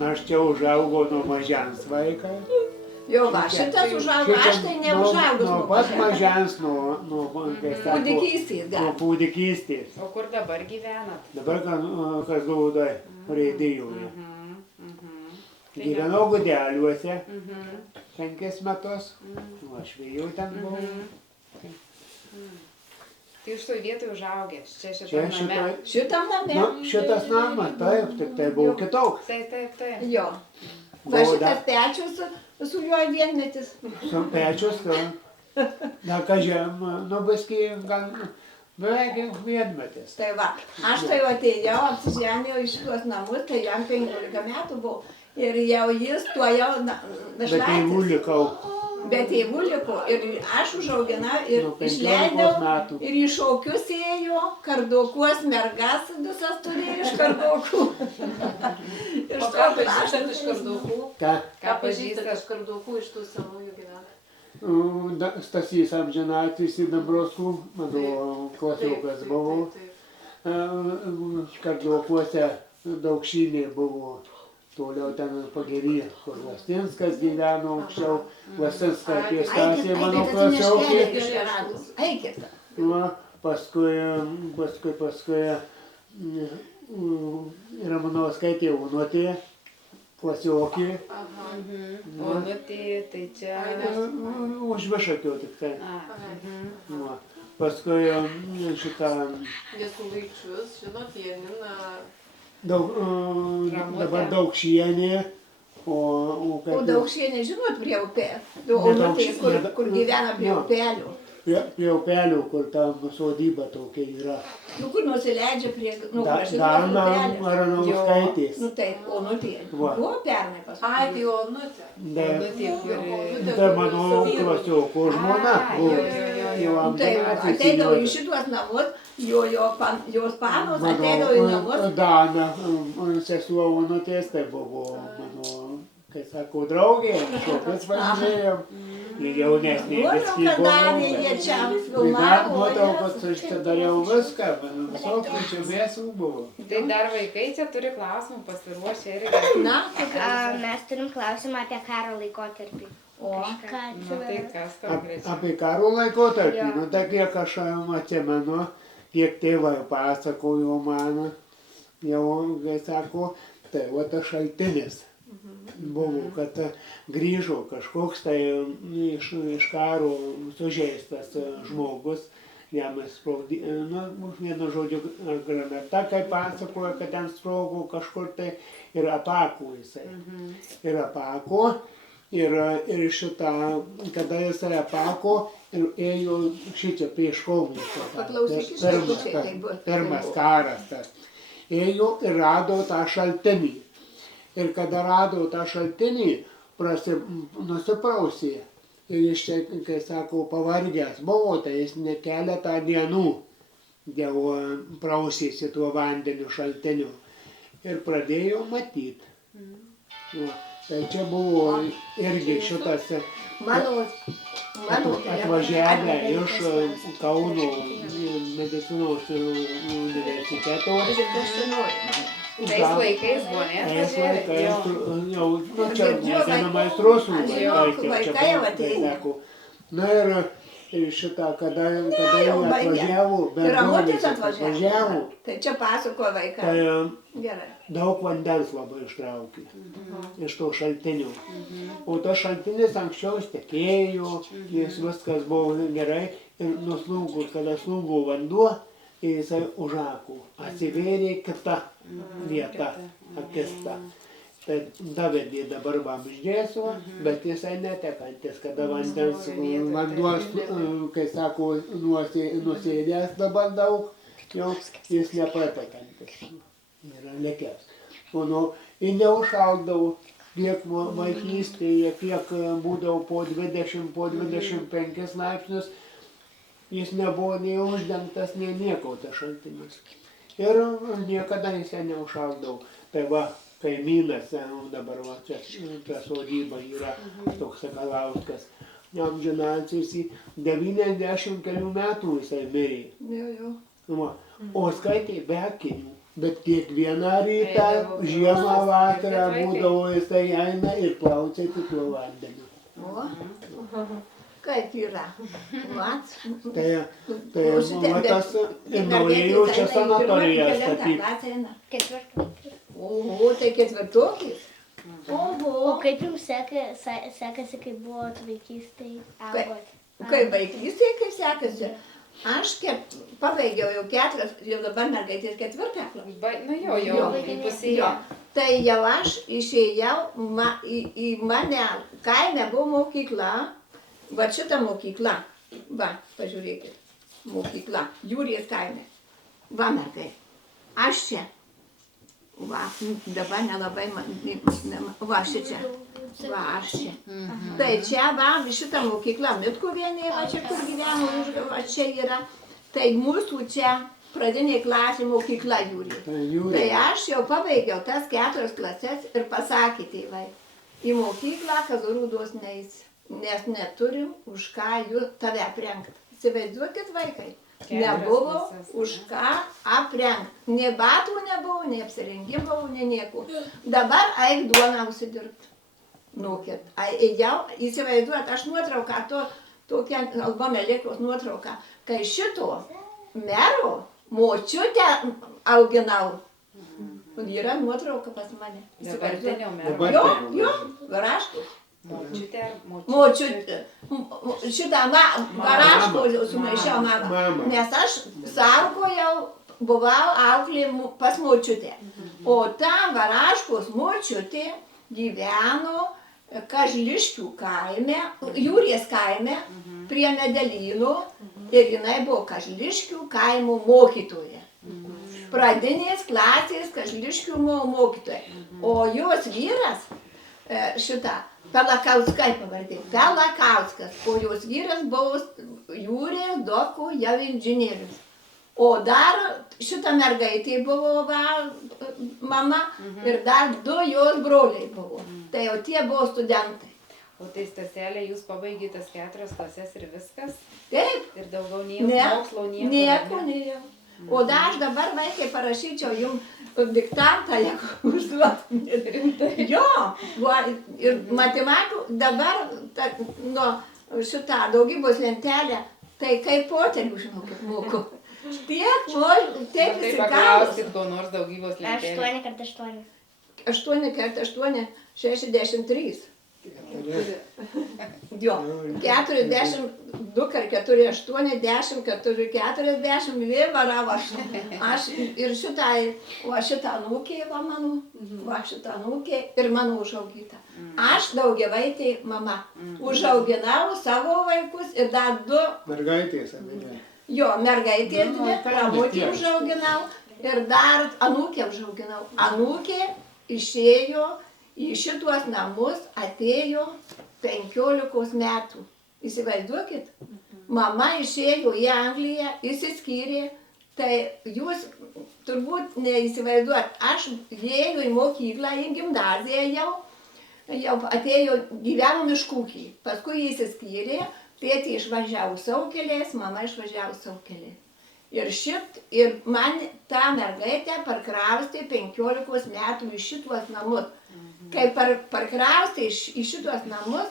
Aš čia užaugau nuo mažens vaiką. Jo, va, šitas užaugo, aš tai neužaugus nuo pat mažens, nuo kūdikystės. Nuo kūdikystės. O kur dabar gyvenat? Dabar Kazlūdoj, Reidijoje. Gyvenau Gudeliuose 5 metus, aš vėjau ten buvau. Tai iš to vietoj užaugęs, čia šitam name. Šitam name. Šitas namas, taip, tik tai buvo kitoks. Taip. Jo. Va šitas pečius su juo vienmetis. Su pečius, na, kažem, nu, biskį, gal, beveik vienmetis. Tai va, aš tai atėjau, apsiženėjau iš šitos namus, tai jam 15 metų buvo. Ir jau jis tuo jau našlaitės. Bet tėvų likau. Bet tėvų liko. Ir aš užauginau ir išleidau. Ir į šokius ėjo, kardokuos mergas visas turėjo iš kardokų. O ką pažįstat iš kardokų? Ką pažįstat iš kardokų iš tų senųjų gyventojų? Stasys amžinatis į Dabroskų, mano klasiokas buvo. Kardokuose Daukšynė buvo. Toliau ten Pagerį, kur Lastinskas gyveno aukščiau. Lastinskas apie Stasį, mano klasiokė. Eikit. Paskui Ramanauskaitė Onutė, klasiokė. Onutė, tai čia... Už Višakio tik tai. Paskui šitą... Jesulaičius, žinot, Janina... Dabar Daukšienė, O Daukšienė, žinot, prie upelio. Onutė, kur gyvena prie upelio. Prie upelio, kur tam sodyba tokia yra. Nu, kur nusileidžia prie... Dana Maranauskaitės. Nu taip, Onutė. Buvo pernai pas. Ai, tai Onutė. Tai mano klasioko žmona buvo. Ateidavo į šituos namus, jos panos ateidavo į namus. Dana, sesuo Onutės, tai buvo mano, kai sako, draugė, šokius važinėjom. Ir jaunesnė viskį buvo. Nuotraukos aš čia dariau viską, visokių čia vėsų buvo. Tai dar vaikai čia turi klausimų pasiruošę irgi. Mes turim klausimą apie karo laikotarpį. Tai kas konkrečiai? Apie karo laikotarpį, nu tai kiek aš atsimenu, kiek tėvai pasakojo man, jau, kai sako, tai va tas šaltinis. Buvo, kad grįžo kažkoks tai iš karo sužeistas žmogus, jam sprogdino, vienu žodžiu, granata, kaip pasakoja, kad ten sprogo kažkur tai ir apako jisai. Ir apako, ir šitą, kada jisai apako, ir ėjo šičia prieš Kauną. Pirmas karas tas. Ėjo ir rado tą šaltinį. Ir kada rado tą šaltinį, nusiprausė. Ir jis čia, kai sako, pavargęs buvo, tai jis ne keletą dienų jau prausėsi tuo vandeniu šaltiniu. Ir pradėjo matyti. Tai čia buvo irgi šitas atvažiavę iš Kauno medicinos universiteto. Tais laikais buvo, ne? Tais laikais, jau, nu čia viena maistrosų vaikai jau atėjo. Na ir šitą, kada jau atvažiavo, bendruomenės atvažiavo, tai čia pasako vaikai. Tai daug vandens labai ištraukė iš to šaltinio. O tas šaltinis anksčiau tekėjo, jis viskas buvo gerai ir nuslūgo, kada slūgo vanduo, jisai užako, atsivėrė kita vieta, akista. Tai davedė dabar vamzdžiais, bet jisai netekantis, kada vanduo, kai sako, nusėdęs dabar daug, jau jis nepratekantis, yra likęs. Ir neužšaldavo, kiek vaikystėje, kiek būdavo po 20, po 25 laipsnius, jis nebuvo nei uždengtas, nei nieko tas šaltinis. Ir niekada jisai neužšaldavo. Tai va, kaimynas, dabar va, čia sodyba yra toks Sakalauskas, amžinatilsį 90 kelių metų jisai mirė. O skaitė be akinių. Bet kiekvieną rytą, Eidavo žiemą praustis, vakarą bet vaikai. būdavo jisai eina ir plaukėsi tuo vandeniu. O, kaip yra. Vat. Tai O šitie- va tas ir mergaitės norėjau čia eina į sanatoriją kelintą statyti. klasę eina? Ketvirtą. Oho, tai ketvirtokis. Oho. O kaip jums sekasi, kai buvot vaikystėj augot? Kaip vaikystėje, kaip sekasi. Aš pabaigiau jau 4, jau dabar mergaitės 4 klasę. Nu jo, įpusėjo. Jo. Tai jau aš išėjau, į mane kaime buvo mokykla, va šita mokykla, va, pažiūrėkit, mokykla, Jūrijos kaime, va mergai, aš čia, va, dabar nelabai, va šičia, va aš čia. Tai čia va, šita mokykla Mitkuvienė, va čia kur gyveno, va čia yra, tai mūsų čia pradinė klasė mokykla Jūrijos. Tai aš jau pabaigiau tas 4 klases ir pasakė tėvai, į mokyklą Kazlų neisi, nes neturim už ką tave aprengti. Įsivaizduokit vaikai, nebuvo už ką aprengti. Nė batų nebuvo, nė apsirengimo, nė nieko. Dabar eik duoną užsidirbti. Nukit. Ėjau, įsivaizduot, aš nuotrauką, tokią albome Liekos nuotrauką, kai šito mero močiutę auginau. Yra nuotrauka pas mane. Dabartinio mero. Jo, Varaškos. Močiutė ar Močiutė. Šitą Varaškų sumaišiau mamą. Nes aš saugojau, buvau auklė pas močiutę. O ta Varaškos močiutė gyveno Kažliškių kaime, Jūrijos kaime, prie Medelynų. Ir jinai buvo Kažliškių kaimo mokytoja. Pradinės klasės Kažliškių mokytoja. O jos vyras, šitą, Pelakauskai pavardė, Pelakauskas. O jos vyras buvo Jūrijos dokų jau inžinierius. O dar šita mergaitė buvo mama ir dar 2 jos broliai buvo. Tai jau tie buvo studentai. O tai Staselė, jūs pabaigėte tas 4 klases ir viskas? Taip. Ir daugiau Ne, mokslo nieko? nieko nėjau. O dar aš dabar vaikai parašyčiau jums diktantą, jeigu užduotumėt. Jo, ir matematikų dabar šitą daugybos lentelę, tai kaip potelių, žinokit, moku. Tiek, taip Tai įsigalus. paklauskit, ko nors daugybos lentelė. 8 x 8. 8 × 8, 63. Jo, 42 × 4, 8, 10 × 4, 40, varau aš ir šitą anūkė va mano, va šitą anūkė ir mano užaugyta. Aš daugiavaitė mama, užauginau savo vaikus ir dar 2. Mergaitės, abejonė. Jo, mergaitės 2, pramutį užauginau ir dar anūkę užauginau. Anūkė išėjo į šituos namus, atėjo 15 metų. Įsivaizduokit, mama išėjo į Angliją, įsiskyrė, tai jūs turbūt neįsivaizduot, aš ėjau į mokyklą, į gimnaziją jau atėjo, gyveno Miškūky, paskui įsiskyrė, tėtė išvažiavo savo keliais, mama išvažiavo savo keliais. Ir man tą mergaitę parkraustė 15 metų į šituos namus. Kai parkraustė į šituos namus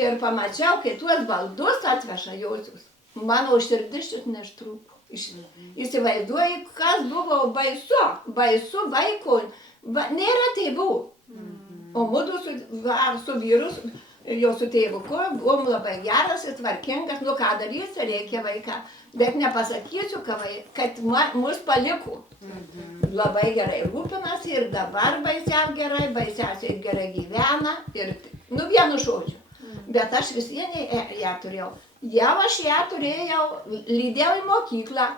ir pamačiau, kai tuos baldus atveža josius, mano širdis šit neštrūko. Įsivaizduoji, kas buvo baisu vaiko, nėra tėvų. O mudu su vyrus, jo su tėvuku, buvom labai geras ir tvarkingas, nu ką darysi, reikia vaiką. Bet nepasakysiu, kad mus paliko. Labai gerai rūpinasi ir dabar baisiausiai gerai gyvena. Ir, nu vienu žodžiu. Bet aš vis vieni ją turėjau. Jau aš ją turėjau, lydėjau į mokyklą.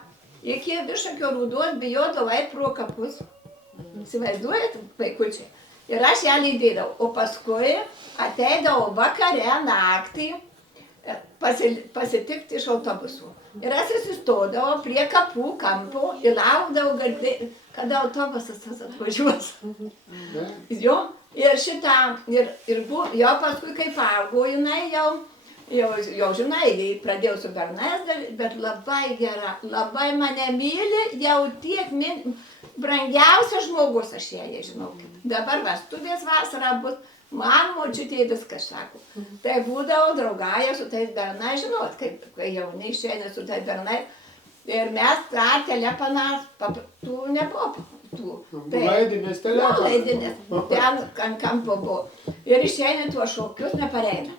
Iki Višakio Rūdos bijodavau eit pro kapus. Įsivaizduojat, vaikučiai? Ir aš ją lydėdavau. O paskui ateidavau vakare, naktį, pasitikti iš autobusų. Ir aš susistodavau prie kapų kampo ir laukdavau, kada autobusas atvažiuos. Jo, ir jo paskui, kai paaugo, jinai jau Jau žinai, pradėjau su bernais, bet labai gera, labai mane myli, jau tiek brangiausias žmogus aš ją žinokit. Dabar vestuvės vasarą bus, man močiutė viskas sako. Tai būdavo draugauja su tais bernais, žinot, kai jauni išeina su tais bernais. Ir mes tą telefoną, tų nebuvo. Laidinės telefonas. Laidinės, ten ant kampo buvo. Ir išeina tuos šokius, nepareina.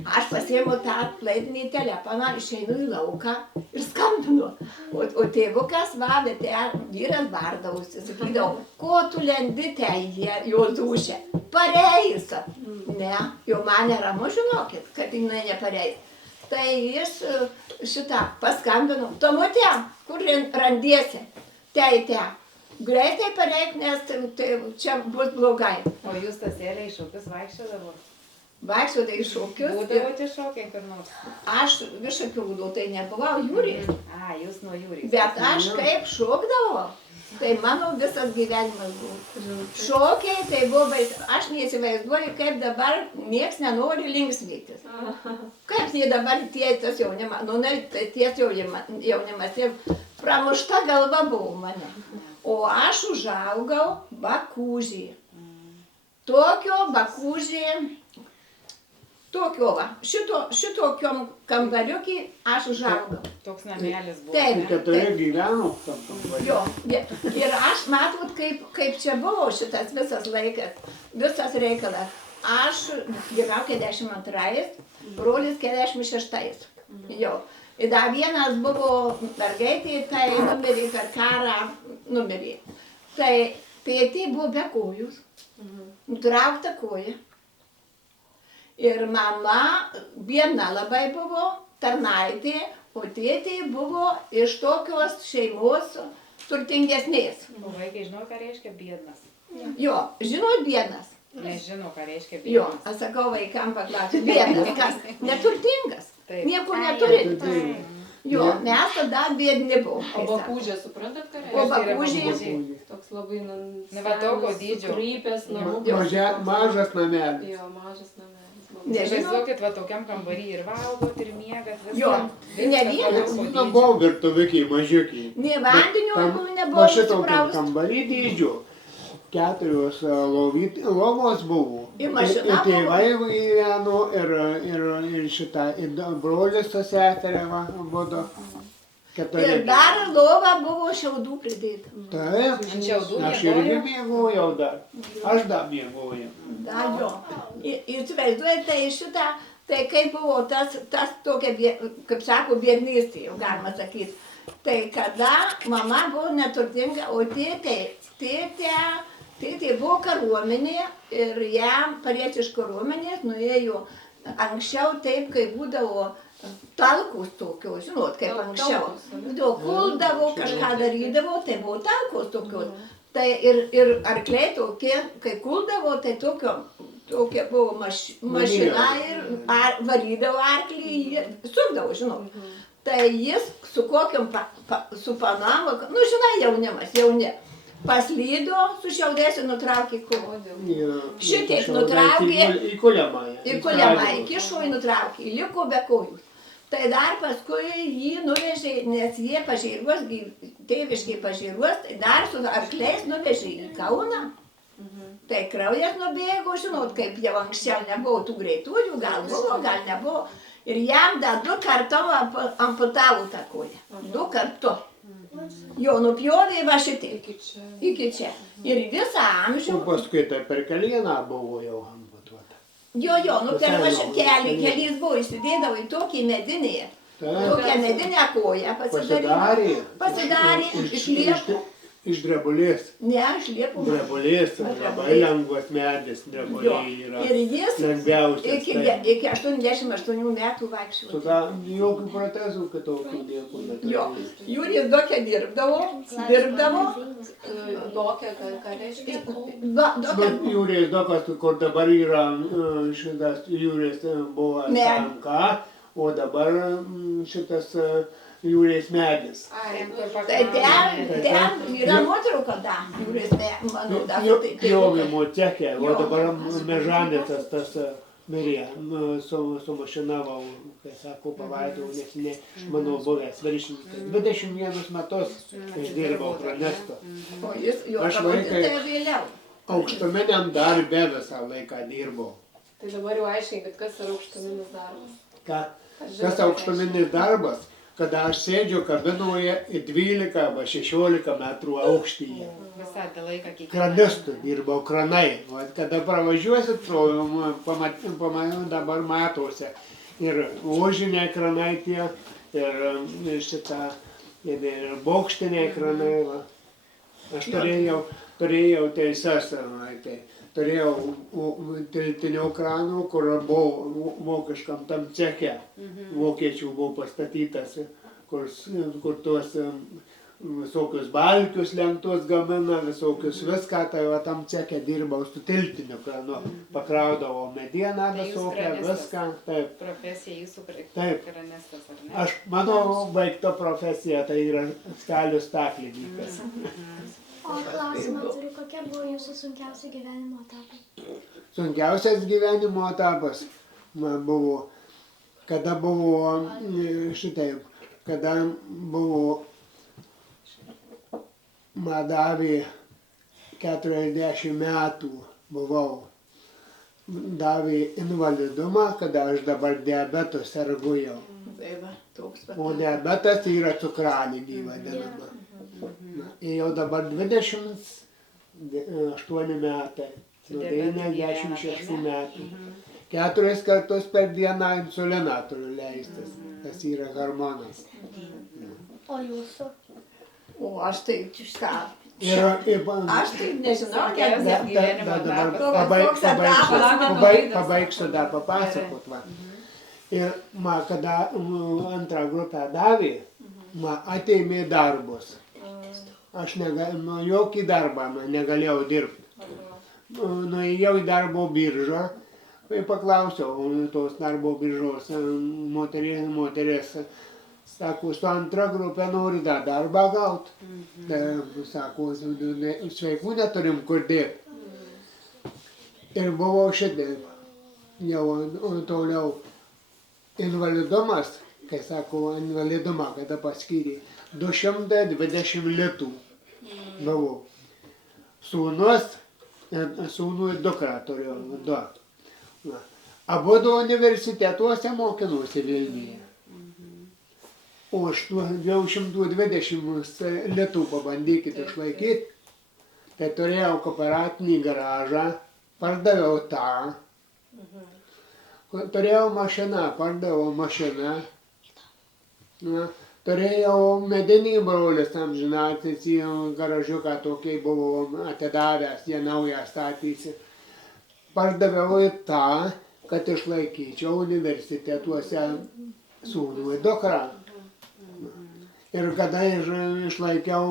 Aš pasiėmiau tą laidinį telefoną, išeinu į lauką ir skambinu. O tėvukas vadė, vyras bardavosi, sakydavo, ko tu lendi jo dūšė? Pareis. Ne, jau man neramu, žinokit, kad jinai nepareis. Tai jis šitą paskambino, Tomutė, kur randiesi? Te. Greitai pareik, nes čia bus blogai. O jūs tas Elė į šokius vaikščiodavo? Vaikščiodavo į šokius. Būdavote šokiai kur nors? Aš visokių būdų, tai nebuvau Jūrijas. Jūs nuo Jūrijos. Bet aš kaip šokdavau, tai mano visas gyvenimas buvo. Šokiai tai buvo, aš neįsivaizduoju, kaip dabar nieks nenori linksmytis. Kaip jie dabar tas jaunimas, ties jaunimas, ir pramušta galva buvo mane. O aš užaugau Bakūžyje. Tokio Bakūžyje, šitokiom kambariukį aš užaugau. Toks namelis buvo. Taip. Keturi gyveno tam kambarį. Jo, ir aš matot, kaip čia buvo šitas visas laikas, visas reikalas. Aš gimiau 42, brolis 46. Jo. Ir dar vienas buvo mergaitė, tai numirė per karą, numirė. Tai tėtė buvo be kojos, nutraukta koja. Ir mama viena labai buvo, tarnaitė, o tėtė buvo iš tokios šeimos turtingesnės. O vaikai žino, ką reiškia biednas? Jo, žinot biednas? Nežino, ką reiškia Jo, biednas. aš sakau vaikam paklausiu, biednas, kas? Neturtingas. Taip. Nieko neturi. Taip. Jo, mes tada biedni buvom. O Bakūžė, suprantat, ką O reiškia? Bakūžė, Toks labai, Na, va, tokio dydžio. Sukrypęs namukas. Mažas namelis. Jo, mažas namelis. Nežinau. Įsivaizduokit, va, tokiam kambarį ir valgot, ir miegat. viską. Jo, Viskas ne vienas. tokio Na, dydžio. buvo virtuvikiai, mažiukiai. Nė vandeniu Va nebuvo šitokiam susipraust. kambarį dydžio. 4 lovos buvo. Ir mašina Ir tėvai gyveno, ir šitą, ir brolis su seserė buvo. Ir dar lova buvo šiaudų pridėta. Taip, Ant šiaudų aš irgi miegojot? miegojau dar. Aš dar miegojau. Dar jo. Įsivaizduojate, tai šitą, tai kaip buvo tas tokia, kaip sako, biednystė, jau galima sakyti. Tai kada mama buvo neturtinga, o tėtė buvo kariuomenėje ir jam parėti iš kariuomenės nuėjo anksčiau taip, kai būdavo talkos tokios, žinot, kaip anksčiau. Kuldavo, kažką darydavo, tai buvo talkos tokios. Tai ir arkliai tokie, kai kuldavo, tai tokia buvo mašina ir varydavo arklį, sukdavo, žinot. Tai jis su kokiam, su Panamo, nu žinai, jauni, paslydo, su šiaudės ir nutraukė koją. Šitaip nutraukė. Į kuliamąją. Ir kuliamąją, kišo į nutraukė, liko be kojų. Tai dar paskui jį nuvežė, nes jie pažėruos, tėviškai pažėruos, tai dar su arkliais nuvežė į Kauną. Tai kraujas nubėgo, žinot, kaip jau anksčiau nebuvo tų greitųjų, gal buvo, gal nebuvo. Ir jam dar 2 kartus amputavo tą koją. 2 kartus. Jo nupjovė va šitai. Iki čia. Ir visą amžių. O paskui tai per kelieną buvo jau amputuota. Jo, nu per keliais buvo, įsidėdavo į tokį medinį. Tokią medinę koją pasidarė iš liepų. Iš drebulės. Ne, iš liepų. Drebulės, labai lengvas medis, drebulė yra Ir jis lengviausias. iki 88 metų vaikščiojo. Tada jokių protezų kitokių nieko Jo, neturėjo. Jūrijas Dokė dirbdavo. Dokė, ką reiškia? Jūrės Dokas, kur dabar yra šitas Jūrės buvo tanka, o dabar šitas Jūrės medis. Tai ten yra nuotrauka da, Jūrės, manau, da. Jovimo cechė, o dabar mežanėtas tas mirė, su mašinavau, kai sako, pavaidau, nes ne, mano buvęs viršininkas. 21 metus aš dirbau Pranesto. O jis, jo Aš kabutėje vėliau. Aukštuminiam darbe visą laiką dirbau. Tai dabar jau aiškinkit, kas yra aukštuminis darbas. Kas aukštuminis darbas, kada aš sėdžiu kabinoje į 12 arba 16 metrų aukštyje. Visą tą laiką kiekvieną. Kranistu dirbau, kranai. O kada pravažiuosit, dabar matosi. Ir ožiniai kranai tie, ir šitą, ir bokštiniai kranai. Va. Aš turėjau teises, tai turėjau tiltinio kranų, kur buvau vokiškam tam ceche. Vokiečių buvo pastatytas, kur tuos visokius balkius lentus gamina, visokius viską, tai va tam ceche dirbau su tiltiniu kranu. Pakraudavau medieną visokią, viską. Taip. Profesija jūsų Taip. kranestas, ar ne? Mano baigta profesija tai yra stalių staklininkas. O klausimą turiu, kokie buvo jūsų sunkiausi gyvenimo etapai? Sunkiausias gyvenimo etapas man buvo, kada buvo šitaip, kada buvo, man davė 40 metų buvau, davė invalidumą, kada aš dabar diabetu sergu jau. Tai va, toks pat. O diabetas yra cukraligė vadinama. Ir jau dabar 28 metai, nuo 96 metų. 4 kartus per dieną insuliną turiu leistis, tas yra hormonas. O jūsų? O aš tai ką? Aš tai nežinau, kiek pabaigsiu dar papasakot. Va. Ir man, kada antrą grupę davė, man atėmė darbus. Aš jokį darbą negalėjau dirbti. Nuėjau į darbo biržą ir paklausiau tos darbo biržos moteris, sako, su antra grupė nori dar darbą gauti. Sako, sveikų neturim kur dėti. Ir buvau šitaip, jau toliau invalidumas, kai sako, invalidumą, kada paskyrė, 220 litų buvau. Sūnų ir dukrą turėjau, du. Abudu universitetuose mokinuosi Vilniuje. O 220 litų pabandykit išlaikyti, tai turėjau kooperatinį garažą, pardaviau tą. Turėjau mašiną, pardaviau mašiną. Turėjau medinį brolis amžinatis, į garažiuką tokį buvau atidavęs, jie naują statėsi. Pardaviau į tą, kad išlaikyčiau universitetuose sūnų ir dukrą. Ir kada išlaikiau,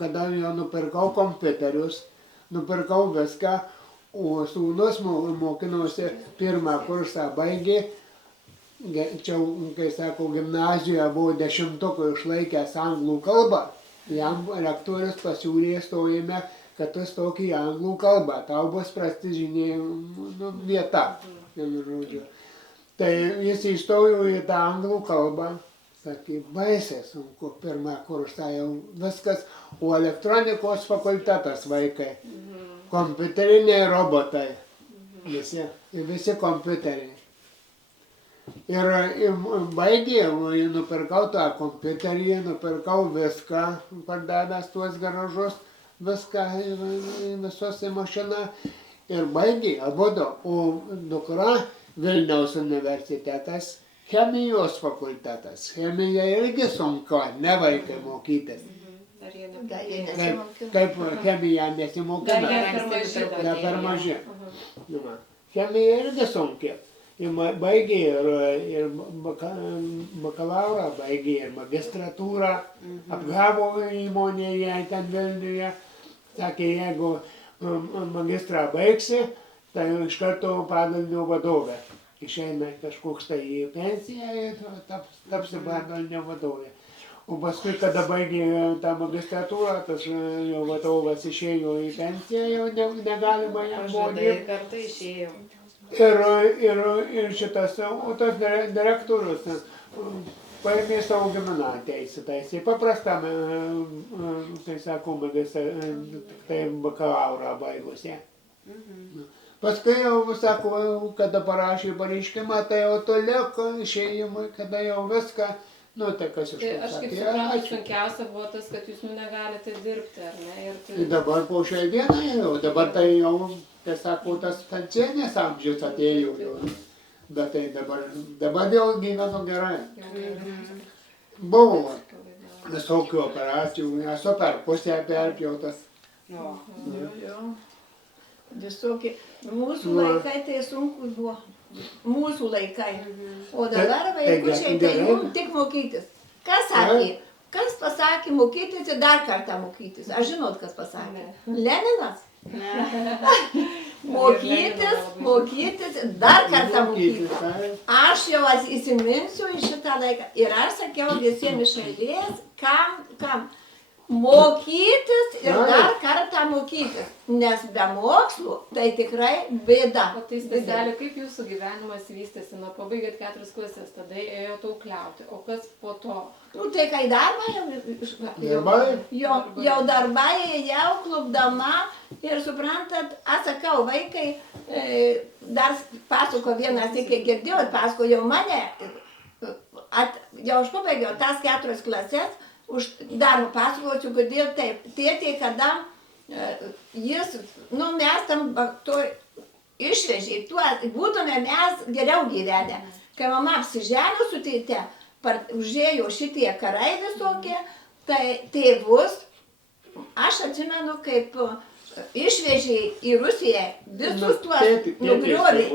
kada jau nupirkau kompiuterius, nupirkau viską, o sūnus mokinosi pirmą kursą baigė. Čia, kai sako, gimnazijoje buvo 10-ko išlaikęs anglų kalbą. Jam rektorius pasiūlė stojime, kad tu stok į anglų kalbą, tau bus prestižinė vieta. Tai jis įstojo į tą anglų kalbą, sakė, baisiai sunku, pirmą kursą jau viskas, o elektronikos fakultetas vaikai, kompiuteriniai robotai, visi kompiuteriai. Ir baigė, nupirkau tą kompiuterį, nupirkau viską, pardavęs tuos garažus, viską, visos į mašiną. Ir baigė abudu, o dukra Vilniaus universitetas, chemijos fakultetas. Chemija irgi sunku, ne vaikai mokytis. Kaip chemija nesimokina, ne per maži. Chemija irgi sunki. Baigė ir bakalaurą, baigė ir magistratūrą, apgavo įmonėje ten Vilniuje. Sakė, jeigu magistrą baigsi, tai iš karto padalinio vadovė. Išeina kažkoks tai į pensiją ir tapsi padalinio vadovė. O paskui, kada baigė tą magistratūrą, tas jo vadovas išėjo į pensiją, jau negalima jam buvo dirbti. Kartu išėjau. Ir šitas, o tas direktorius paėmė savo giminaitę įsitaisė. Paprastam, tai sako, tai bakalaurą baigusi. Paskui jau, sako, kada parašė pareiškimą, tai jau toliau išėjimui, kada jau viską, nu tai kas iš Tai to aš kaip sakė. suprantu, sunkiausia buvo tas, kad jūs negalite dirbti, ar ne? Ir Tai dabar po šiai dienai jau, dabar tai jau, tai sako, tas pensienės amžius atėjo jau. Bet tai dabar jau gyvenu gerai. Buvo visokių operacijų, esu per pusę perpjautas. O, Visokie. Mūsų laikai tai sunkus buvo. Mūsų laikai. O dabar vaikučiai tai jums tik mokytis. Kas sakė? Kas pasakė mokytis ir dar kartą mokytis? Aš žinot, kas pasakė? Leninas? Mokytis, dar kartą mokytis. Aš jau įsiminsiu į šitą laiką. Ir aš sakiau visiems iš eilės, kam? Mokytis ir dar kartą mokytis. Nes be mokslų tai tikrai bėda. O tai Staseli, kaip jūsų gyvenimas vystėsi? Nu, pabaigėt 4 klasės, tada ėjo taukliauti. O kas po to? Nu tai kai darbą jau darbai ėjau klubdama ir suprantat, aš sakau, vaikai, dar pasako vieną sykį girdėjot, pasako jau mane, jau aš pabaigiau tas 4 klasės, už darbą pasakosiu, kodėl taip. Tėtė, kada jis, nu mes tam to išvežė, būtume mes geriau gyvenę. Kai mama apsiženo su tėte, užėjo šitie karai visokie, tai tėvus, aš atsimenu, kaip išvežė į Rusiją visus tuos nugriovė.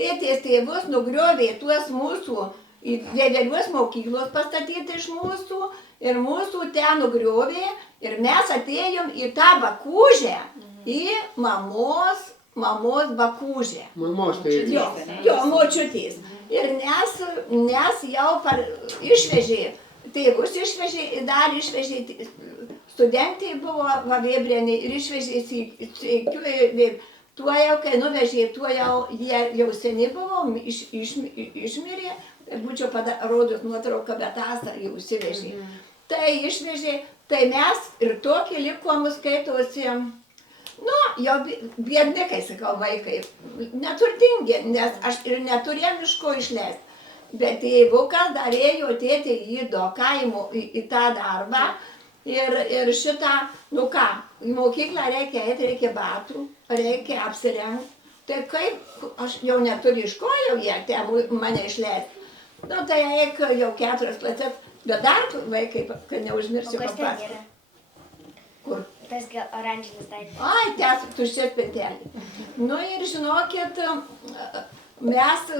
Tėtės tėvus nugriovė tuos mūsų į didelius mokyklos pastatyti iš mūsų ir mūsų ten nugriovė ir mes atėjom į tą bakūžę, į mamos bakūžę. Mamos tai. Jo, močiutės. Ir nes jau išvežė, tėvus išvežė, dar išvežė, studentai buvo Vėbrienė ir išvežė į tuo jau, kai nuvežė, tuo jau jie jau seniai buvo, išmirė. Būčiau parodus nuotrauką, bet Asta jau užsivežė. Tai išvežė, tai mes ir tokie likom skaitosi, nu, jau biednikai, sakau, vaikai, neturtingi, nes aš ir neturėjom iš ko išleisti. Bet tėvukas dar ėjo tėtė į kaimo, į tą darbą ir šitą, nu ką, į mokyklą reikia eiti, reikia batų, reikia apsirengti. Tai kaip, aš jau neturiu iš ko jau jie mane išleisti. Nu, tai eik jau 4 klasės, bet dar vaikai, kad neužmirsiu papasakoti. Kur? Tas oranžinis daiktas. Ai, ten tuščia spintelė. Nu ir žinokit, mes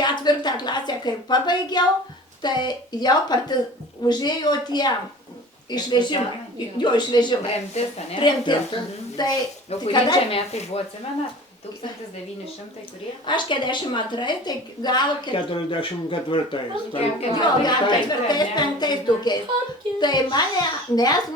4 klasę, kai pabaigiau, tai jau užėjo tie išvežimai. Jo, išvežimai. Tremtis. Tai kada čia metai buvo, atsimenat? 1900 kurie? Aš 42, tai gal 44. Jo, gal 4-5 tokiais. Tai mane, mes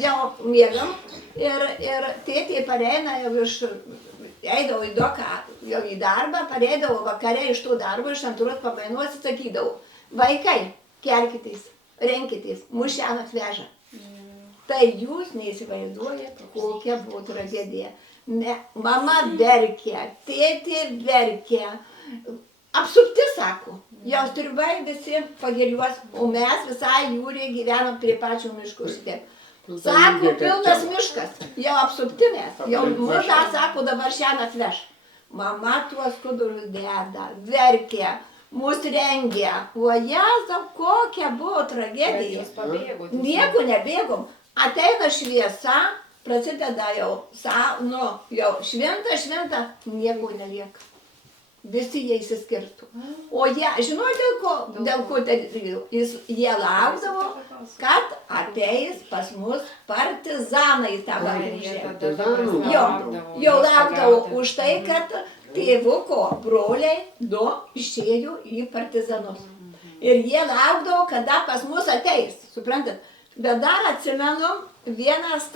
jau miegam ir tėtė pareina jau eidavo į doką, jau į darbą, pareidavo vakare iš to darbo, iš 2 pamainos sakydavo, vaikai, kelkitės, renkitės, mus šiandien atveža. Tai jūs neįsivaizduojat, kokia buvo tragedija. Mama verkė, tėtė verkė, apsupti, sako, jau stribai visi pagiriuos, o mes visai jūriai gyvenom prie pačių miškų šitaip. Sako, pilnas miškas, jau apsupti mes, jau mūsų, sako, dabar šiandien atveš. Mama tuos skudurus deda, verkė, mus rengė, o Jėzau, kokia buvo tragedija. Nieko nebėgom, ateina šviesa, prasideda jau šventa, nieko nelieka. Visi jie įsiskirtų. O jie, žinote, dėl ko jie laukdavo, kad ateis pas mus partizanai tą vakarą. Jau laukdavo už tai, kad tėvuko broliai išėjo į partizanus. Ir jie laukdavo, kada pas mus ateis, suprantat. Bet dar atsimenu, vienas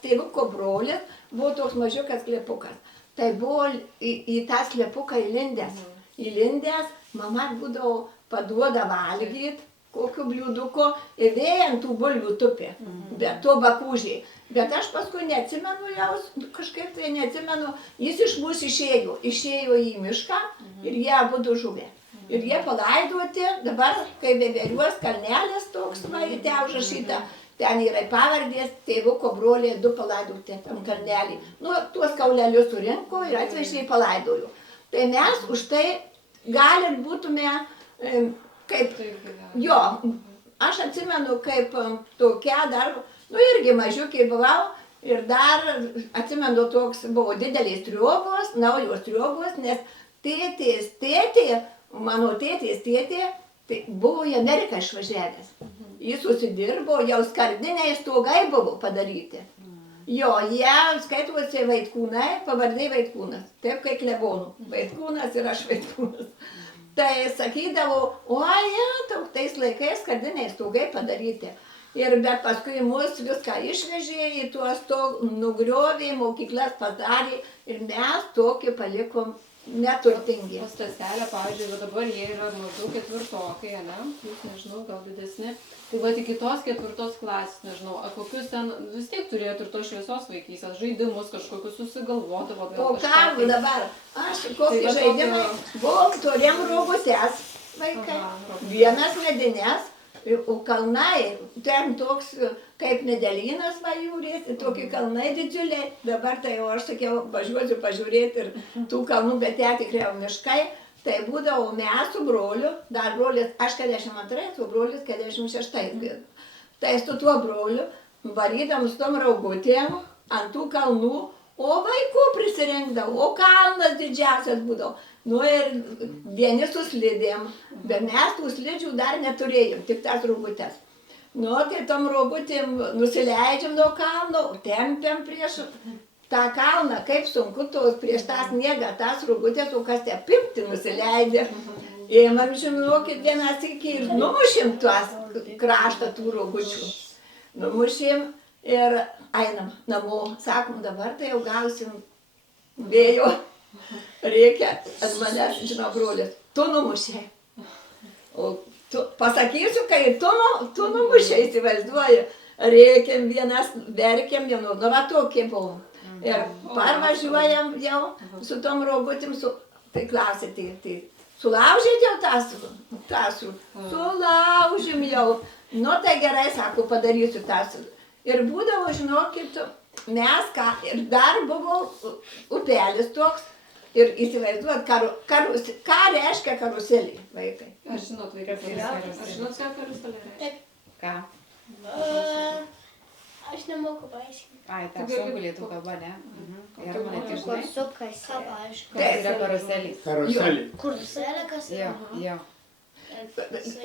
tėvuko brolis buvo toks mažiukas klepukas. tai buvo į tą slepuką įlindęs, mama būdavo paduoda valgyt, kokio bliūduko, ir vėjant tų bulvių tupė, bet to bakūžiai. Bet aš paskui neatsimenu jaus, kažkaip tai neatsimenu, jis iš mūsų išėjo į mišką ir jie abudu žuvė. Ir jie palaidoti, dabar, kai Veveriuos kalnelis toks, va, ten užrašyta, ten yra pavardės, tėvuko broliai 2 palaidoti tam kalnelį. Nu, tuos kaulelius surinko ir atvežė į palaidoju. Tai mes už tai gal ir būtume, kaip, jo, aš atsimenu, kaip tokia dar, nu irgi mažiukiai buvau ir dar atsimenu toks, buvo didelės triobos, naujos triobos, nes tėtė, mano tėtė, tai buvo į Ameriką išvažiavęs. Jis susidirbo, jau skardiniai stogai buvo padaryti. Jo, jie skaituosi Vaitkūnai, pavardė Vaitkūnas, taip kaip klebonų. Vaitkūnas ir aš Vaitkūnas. Tai sakydavo, tais laikais skardiniai stogai padaryti. Bet paskui mus viską išvežė į tuos nugriovė, mokyklas padarė ir mes tokį palikom neturtingi. O Staselė, pavyzdžiui, dabar jie yra maždaug 4-okai, ne? Jūs nežinau, gal didesni. Tai va, iki tos 4 klasės, nežinau, kokius ten vis tiek turėtų ir tos šviesos vaikysės, žaidimus kažkokius susigalvodavo. O ką dabar? Aš kokį žaidimai, buvom, turėjom rogutes vaikai, vienas medines, o kalnai, ten toks kaip Nedelynas vajūrės, tokie kalnai didžiuliai. Dabar tai jau aš sakiau, važiuosiu pažiūrėti ir tų kalnų, bet ten tikrai miškai. Tai būdavo mes su broliu, dar brolis, aš 42, o brolis 46. Tai su tuo broliu varydam su tom raugutėm ant tų kalnų, o vaikų prisirinkdavo, o kalnas didžiausias būdavo. Nu ir vieni su slidėm, bet mes tų slidžių dar neturėjom, tik tas raugutės. Nu, tai tom raugutėm nusileidžiam nuo kalno, tempiam prieš tą kalną, kaip sunku tos prieš tą sniegą, tas raugutės, o kas te pipti nusileidė. Ėmam, žinokit, vienas iki ir numušėm tuos kraštą tų raugučių. Numušėm ir einam namo. Sakom, dabar tai jau gausim vėjo. Reikia, ant manęs, žinau, brolis, tu numušė. O pasakysiu, kai tu numušė, įsivaizduoju, reikiam vienas, verkiam vienu, nu va tokie buvom. Ir parvažiuojam jau su tom rogutėm, tai klausė, tai sulaužėt jau tą sulaužėm jau. Nu tai gerai, sako, padarysiu tas. Ir būdavo, žinokit, mes ką, ir dar buvo upelis toks. Ir įsivaizduot, ką reiškia karuselį, vaikai. Aš žinot, vaikai, aš žinot, ką karuselė reiškia. Ką? Aš nemoku paaiškinti. Ai, ta sunku lietuvių kalba, ne? Ir mane tai žinai. Sukasi. Kas yra karuselis? Karuselį. Karuselė kas yra? Jo.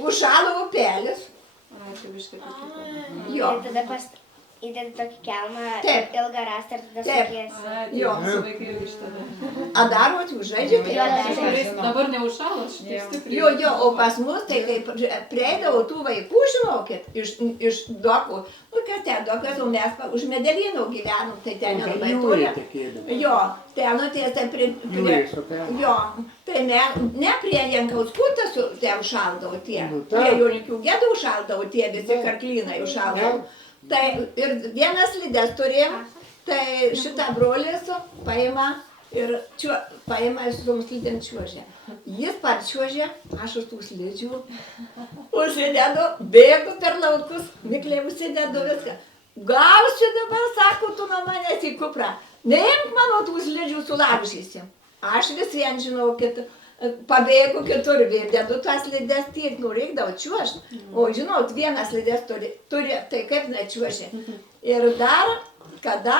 Užšalo upelis. Ai, čia biškai tokia. Jo. Ir tada įdedi tokį kelmą, Taip. ilgą rastą ir tada Taip. sukiesi. Ai, Jo. su vaikai irgi šitą. A darot, jūs žaidžiate? Jo, dar. Dabar neužšalo, šitai stipriai. Jo, o pas mus, tai kai prieidavo tų vaikų, žinokit, iš dokų, nu kas ten dokas, o mes už Medelynų gyvenom, tai ten nelabai turi. Jo, ten nutiesta prie... Jo, tai ne prie Jankauskutą ten užšaldavo tie, prie Jonikių Gedų užšaldavo tie visi karklynai užšaldavo. Tai ir vienas slides turėjom, tai šitą brolis paima ir paima su tom slidėm čiuožė. Jis parčiuožė, aš už tų slidžių užsidedu, bėgu per laukus, mikliai užsidedu viską. Gausiu dabar, sako, tu nuo manęs į kuprą, neimk mano tų slidžių sulaužysi. Aš vis vien žinokit, pabėgu kitur, dedu tas slides tiek, nu reikdavo čiuožti. O žinot, vienas slides turi, tai kaip nečiuožė. Ir dar, kada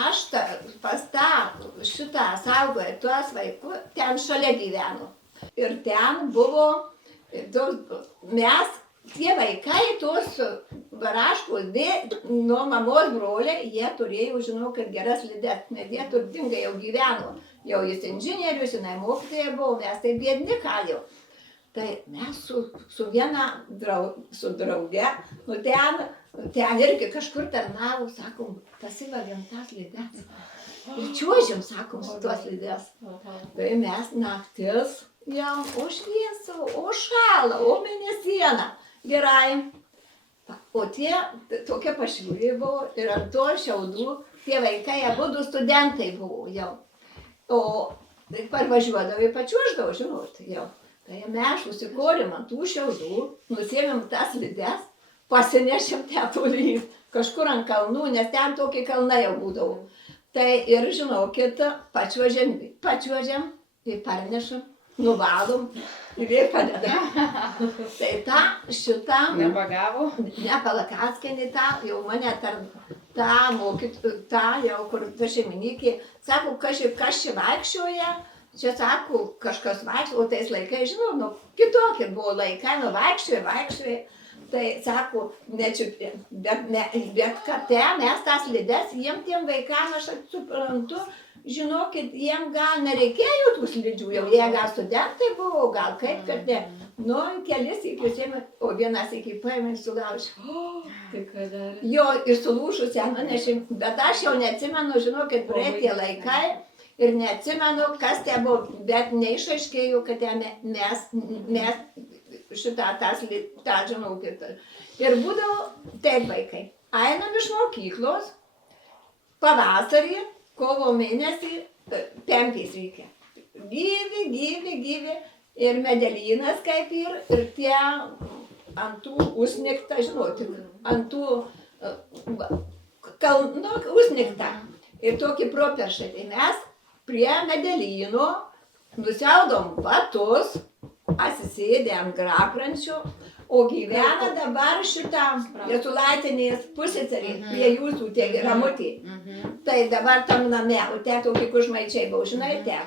aš pas tą šitą saugoju tuos vaikus, ten šalia gyvenu. Ir ten buvo, mes, tie vaikai, tos varaškos, nuo mamos brolė, jie turėjo, žinau, kad geras slides, nes jie turtingai jau gyveno. Jau jis inžinierius, jinai mokytoja buvo, mes tai biedni ką jau. Tai mes su viena su drauge, nu ten irgi kažkur tarnavo, sakom, pasivalėm tas slides. Ir čiuožėm, sakom, su tuos slidės. Aha. Tai mes naktis jau, o šviesa, o šala, o mėnesiena. Gerai. O tie tokie pašiūriai buvo ir ant to šiaudų, tie vaikai, abudu studentai buvo jau. O tai parvažiuodavai, pačiuoždavo, žinot, jau. Tai mes užsikorėm ant tų šiaudų, nusėmėm tas slides, pasinešėm ten tolyn, kažkur ant kalnų, nes ten tokie kalnai jau būdavo. Tai ir žinokit, pačiuožėm, ir parnešam, nuvalom ir vėl padedam. Tai šitą, Nepagavo? nepalakaskienį tą, jau mane tą mokyt, tą jau kur ta šeimininkė, sako, kas čia vaikščioja, čia sako, kažkas vaikščioja, o tais laikais, žinau, nu, kitokie buvo laikai, nu, vaikščioja. Tai sako, bet kad mes tas slides, jiem tiem vaikam, aš suprantu, žinokit, jiem gal nereikėjo tų slidžių, jau jie gal studentai buvo, gal kaip, kad ne. Nu, kelis įkius ėmė, o vienas iki paėmė sulaužė. Tai ką darė? Jo, ir sulūžusią nunešėm, bet aš jau neatsimenu, žinokit, praeit tie laikai ir neatsimenu, kas te buvo, bet neišaiškėjo, kad mes šitą, tą žinokit. Ir būdavo taip vaikai. Einam iš mokyklos, pavasarį, kovo mėnesį, pempės reikia. Gyvi. Ir medelynas kaip ir tie ant tų užsnigta, žinoti, ant tų kalnų užsnigta. Ir tokį properšą. Tai mes prie medelyno nusiaudom batus, atsisėdė ant graprančių, o gyvena dabar šitą Lietuvaitinės pusėserį, prie jūsų tie ramutį. Tai dabar tam name, o te tokie kužmaičiai buvo, žinai, te,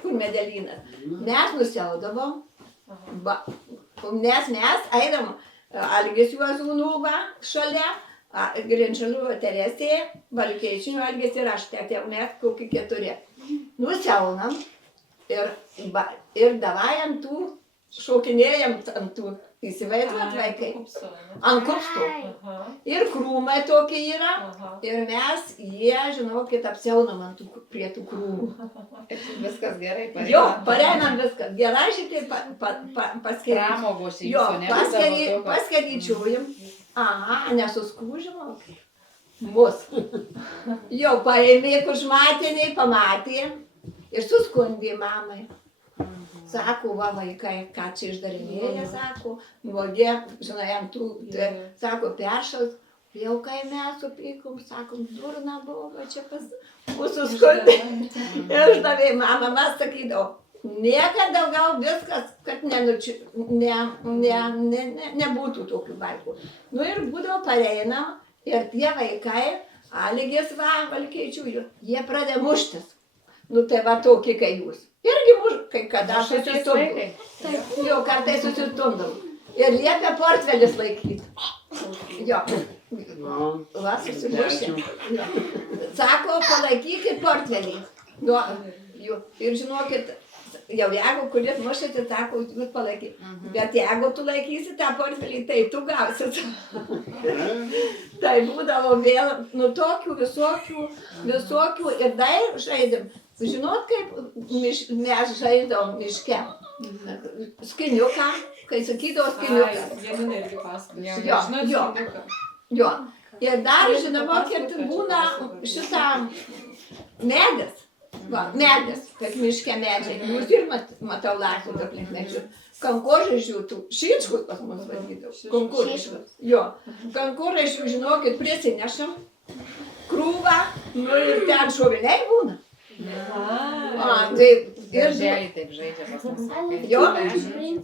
kur medelynas. Mes nusiaudavom, nes mes eidam Algis Juozūnų šalia, Grinčalų Teresė, Valkeičinių Algis ir aš, mes kokį 4. Nusiaunam ir davai ant tų, šokinėjam ant tų, įsivaizduot vaikai, ant kupstų. Ir krūmai tokie yra, ir mes jie, žinokit, apsiaunam prie tų krūmų. Viskas gerai, Jo, pareinam viskas. Gerai šitai paskeričiuojam. Pramogos į Jo, jūsų, paskeričiuojam. Aha, nesuskūžimo. Mus. Jau paėmė kužmatiniai, pamatė ir suskundė mamai. Sako, va vaikai, ką čia išdarinėja, sako, nuodė, žinai, ant tų, sako, peršals. Jau kai mes supykom, sakom, durna buvo, čia pas mūsų skundė. Ir uždavė mamą, mes sakydavo, niekad daugiau viskas, kad nebūtų tokių vaikų. Nu ir būdavo pareinam ir tie vaikai, Algis va, Valkeičių, jie pradė muštis. Nu tai va tokie kai jūs. Irgi kai kada susistumdom. Jo, kartais susistumdom. Ir liepia portfelis laikyti. Jo. Va, susimušė. Sako, palaikykit portfelį. Ir žinokit, jau jeigu kuris mušėte, sako, jūs palaikykit. Bet jeigu tu laikysi tą portfelį, tai tu gausit. Tai būdavo vėl, nu tokių visokių ir dar žaidėm. Žinot, kaip mes žaidom miške? Skiniuką, kai sakydavo skiniuką. Janina irgi pasakoja. Jo. Ir dar, žinoma, kad būna šitą medis. Va, medis, kaip miške medžiai. Jūs ir matau lakų aplink medžių. Kankorėžių, šyčkus pas mus vadydavo. Kankorėžių. Jo. Kankorėžių, žinokit, prisinešam. Krūvą, nu ir ten šoviniai būna. Tai Darželį taip žaidžia pas mus. Jo,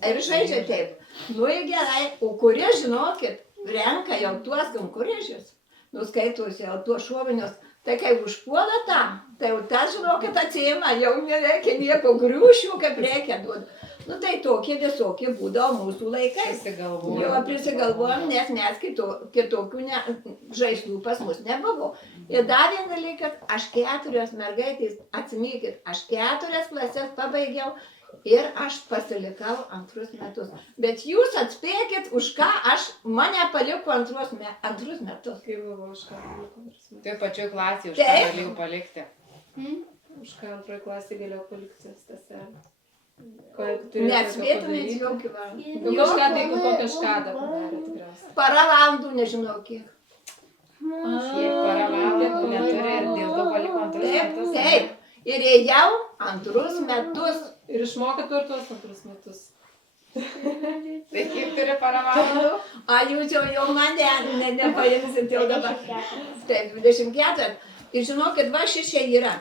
ir žaidžia taip. Nu ir gerai, o kurie, žinokit, renka jau tuos kankorėžius, nuskaitusi jau tuos šovinius, tai kai užpuola tą, tai jau tą, žinokit, atsiima, jau nereikia nieko griušių, kaip reikia duoti. Nu tai tokie visokie būdavo mūsų laikais. Jo, prisigalvojom, nes mes kitokių žaislų pas mus nebuvo. Ir dar vieną dalyką, aš 4 mergaitės, atsimykit, aš 4 klases pabaigiau ir aš pasilikau 2 metus. Bet jūs atspėkit, už ką mane paliko 2 metus. Kaip buvo už ką paliko? Toj pačioj klasėje už ką galėjau palikti. Už ką antroji klasė galėjo palikti seselę? Neatspėtumėt jokį va. Kažką padarė tikriausiai. Para valandų nežinau kiek. Kiek para valandų neturi ir dėl to paliko antrus Taip, metus. taip. Ir ėjau antrus metus. Ir išmokė per tuos antrus metus. Tai kiek turi para valandų? A jūs jau mane nepaimsit jau dabar. Taip, 24. Ir žinokit, va šičia yra.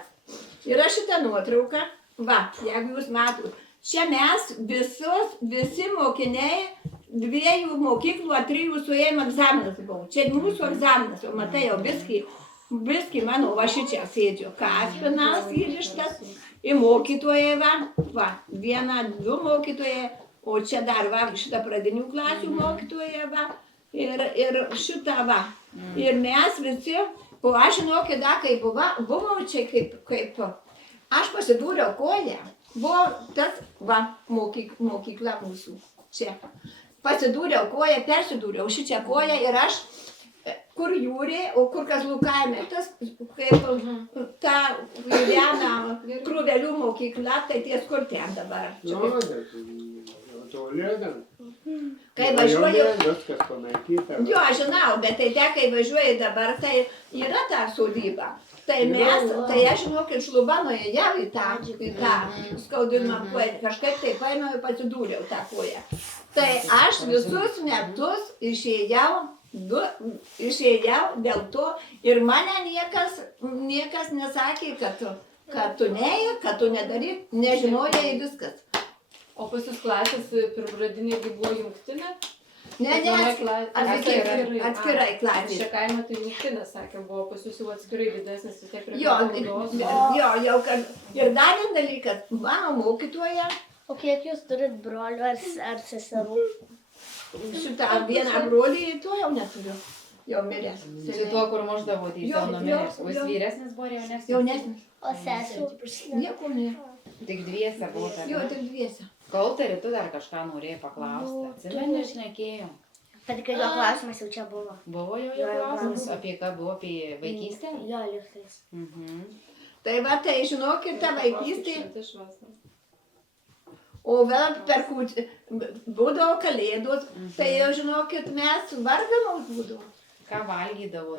Yra šita nuotrauka. Va, jeigu jūs matot. Čia mes visi mokiniai 2 mokyklų ar 3 suėjom egzaminas buvau. Čia mūsų egzaminas, o matai, jau biski mano va šičia sėdžiu. Kaspinas įrištas, į mokytojai va, 1, 2 mokytojai, o čia dar va, šitą pradinių klasių mokytojai va, ir šitą va. Ir mes visi, o aš žinokit, kai buvau čia kaip, aš pasidūriau koją. Buvo tas, va, mokykla mūsų, čia. Pasidūriau koją, persidūriau šičia koją ir aš, kur jūrė, o kur Kazlų kaime, tas, kaip ta viena Krūvelių mokykla, tai ties kur ten dabar. Kai važiuoju, viskas panaikyta. jo, aš žinau, bet tai kai važiuoju dabar, tai yra ta sodyba. Tai aš žinokit, šluba nuėjau į tą skaudimą koją, kažkaip tai paėmiau ir pasidūriau tą koją. Tai aš visus metus išėjau dėl to ir mane niekas nesakė, kad tu neėjai, kad tu nedaryk, nežinojai viskas. O pas jūs klasės pirmradinė buvo jungtinė? Ne, atskirai klasė. Čia kaime tai jungtinė, sakė, buvo pas jūs jau atskirai didesnis, vis tiek prie Jo, naudos. jau kad. Ir dar vienas dalykas, mano mokytoja, O kiek jūs turit brolių ar seserų? šitą vieną brolį, to jau neturiu, jau miręs. Su tuo, kur muždavo, tai jau numiręs. O jis vyresnis buvo ar jaunesnis? Jaunesnis, O sesų? nieko nėra. Tik 2 buvo. Jo, tik 2. Kolteri, tu dar kažką norėjai paklausti. Atsimeni, šnekėjom. Bet kai jo klausimas jau čia buvo. Buvo jau klausimas, apie ką buvo, apie vaikystę? Jo, lygtais. Tai va, tai žinokit, ta vaikystė, Šventė švęsta. o vėl per kūčią, būdavo kalėdos, tai jau žinokit, mes vargamos būdavo. Ką valgydavo?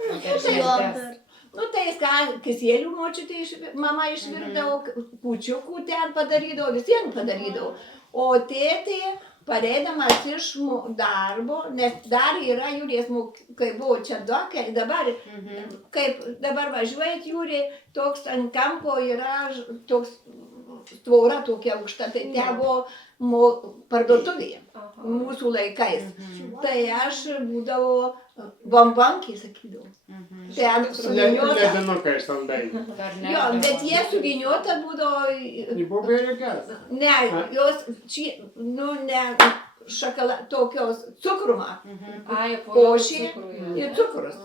Nu tai ką, kisėlių močiutė, mama išvirdavo, kūčiukų ten padarydavo, visiems padarydavo. O tėtė, pareidamas iš darbo, nes dar yra jūrės, kai buvo čia dokai, dabar, kaip dabar važiuojat jūrė, toks ant kampo yra toks tvora tokia aukšta, tai ten buvo parduotuvė mūsų laikais. Tai aš būdavo bombankį, sakydavau. Ten suviniota. Ledinukai saldainiai. Jo, bet jie suviniota būdavo, Į buberiukas. ne, jos, nu, ne, tokios cukruma. Ai, Košė cukrų, ir cukrus.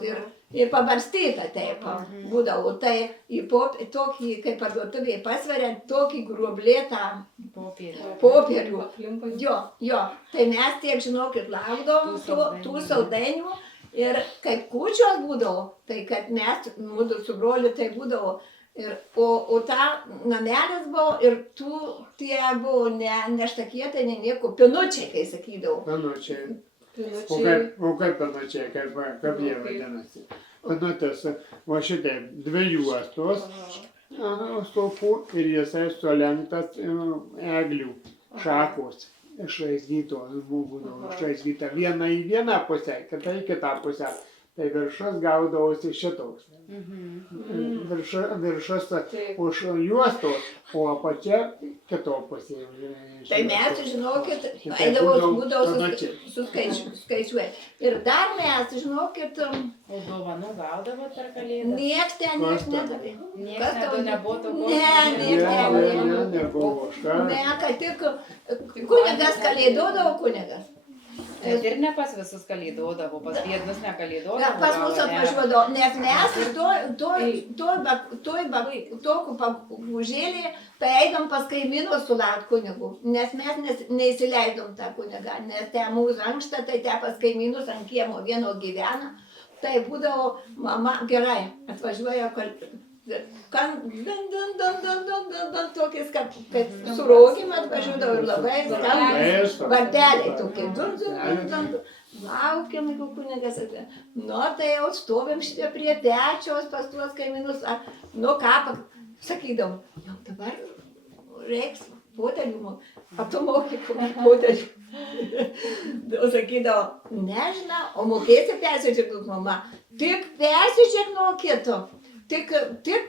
Ir pabarstyta taip būdavo. Tai į tokį, kaip parduotuvėje pasveriant, tokį gruoblėtą popierių. Aplinkui. Jo, tai mes tiek, žinokit, laukdavom tų saldainių. Ir kaip kūčios būdavo, tai kad mes, mūsų su broliu, tai būdavo. O ta namelis buvo ir tie buvo ne štakietai, ne nieko, pinučiai, kai sakydavau. Pinučiai. Pinučiai. O kaip pinučiai, kaip jie vadinasi? Pinutės, va šitaip, 2 juostos, stulpų ir jisai sulenktas eglių šakos. Išraizgytos būdavo, išraizgyta viena į vieną pusę, kita į kitą pusę. Tai viršas gaudavosi šitoks. Viršas už juostos, o apačia kito pusė. Tai mes, žinokit, būdavo suskaičiuoti. Ir dar mes, žinokit, O dovanų gaudavo per kalėdą? nieks ten nedavė. Niekas nebuvo tokio? Ne, nebuvo. ne, kad tik kunigas kalėdodavo kunigas. Bet ir ne pas visus kalėdodavo, pas biednus nekalėdodavo. Pas mus atvažiuodavo, nes mes tokiu pagužėlį, tai eidom pas kaimynus sulaukt kunigų, nes mes neįsileidom tą kunigą, nes ten mūsų ankšta, tai ten pas kaimynus ant kiemo vieno gyvena, tai būdavo mama, gerai, atvažiuoja Tokiais, kad surogimą atvažiuodavo ir labai skambus. Varteliai tokie. Laukiam, jeigu kunigas atėjo. Nu, tai jau stovim šitie prie pečiaus pas tuos kaimynus. Nu, ką, sakydavom, jau dabar reiks potelių, aptumoki kokį potelių. Sakydavo, nežinau, o mokėsi persižiūrėti, mama. Tik persižiūrėk nuo kito. Tik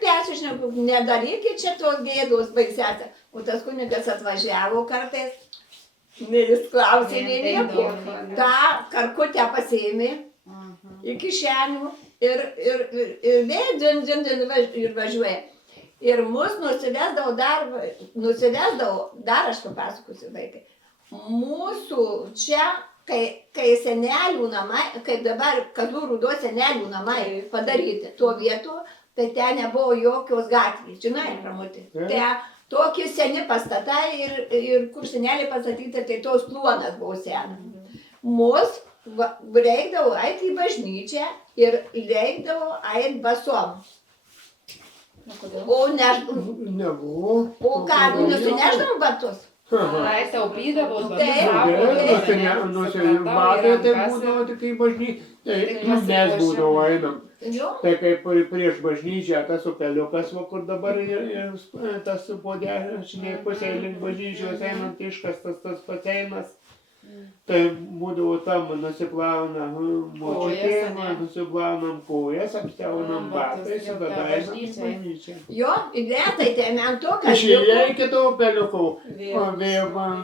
persižiūrėk, nedarykit čia tos gėdos baisesę. O tas kunigas atvažiavo kartais, jis klausė nei nieko. Ta karkutę pasiėmė į kišenių ir vėl ir važiuoja. Ir mus nusivesdavo dar aš papasakosiu vaikai. Mūsų čia, kai senelių namai, kaip dabar Kazlų Rūdos senelių namai padaryti tuo vietu, tai ten nebuvo jokios gatvės, žinai, Ramutė. Tai tokie seni pastatai ir kur seneliai pastatyti, tai tos kluonas buvo senas. Mus reikdavo eiti į bažnyčią ir reikdavo eiti basom. O Nebuvo. O ką, nusineždavom batus? Ai, taupydavos, Nusibatai tai būdavo tik į bažnyčią. Mes būdavo einam. Tai kaip prieš bažnyčią, tas upeliukas, kur dabar tas po dešinėje pusėje link bažnyčios einant iškastas tas baseinas. Tai būdavo tam nusiplauna močiutė, nusiplaunam kojas, apsiaunam batais ir tada einam į bažnyčią. Jo, įvietai, tai man to, kad Išėję į kitą upeliukų,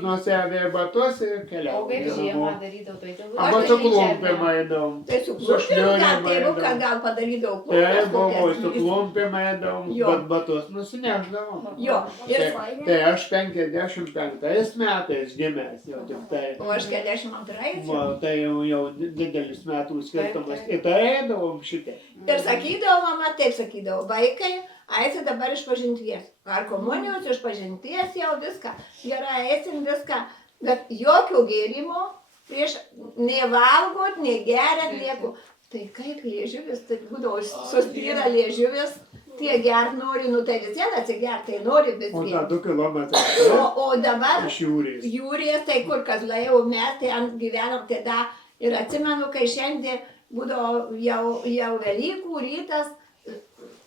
nusevė batus ir O keliavo. kaip žiemą darydavo, tai dėl Arba su klumpėm eidavom. tai su klumpėm, gal tėvuką gal padarydavo Tai buvo, su klumpės. klumpėm eidavom, Jo. bet batus nusineždavom. Jo, ir Tai aš 55 metais gimęs jau tik tai. o aš 42. Va, tai jau didelis metų skirtumas. Ir tai eidavom šitai. Ir sakydavo mama, taip sakydavo, vaikai, eisi dabar iš pažinties. Ar komunijos iš pažinties jau viską. Gerai, eisim viską. Bet jokio gėrimo prieš nei valgot, nei geriat, nieko. Tai kaip liežuvis, tai būdavo sustyra liežuvis. Tie gert nori, nu tai vis vien atsigert, tai nori vis O tą vien. 2 kilometrus O dabar iš jūrės. jūrės, tai kur kas laijau mes ten gyvenom tada. Ir atsimenu, kai šiandien būdavo jau Velykų rytas,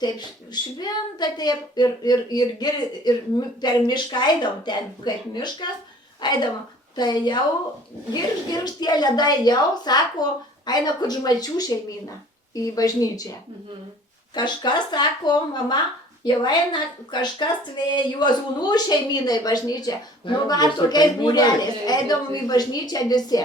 taip švinta taip ir per mišką eidom ten, kaip miškas, eidom. Tai jau girš tie ledai jau, sako, eina Kudžmalčių šeimyna į bažnyčią. Kažkas sako, mama, jau eina kažkas Juozūnų šeimynai bažnyčią. Nu, va, tokiais būreliais, eidom į bažnyčią visi.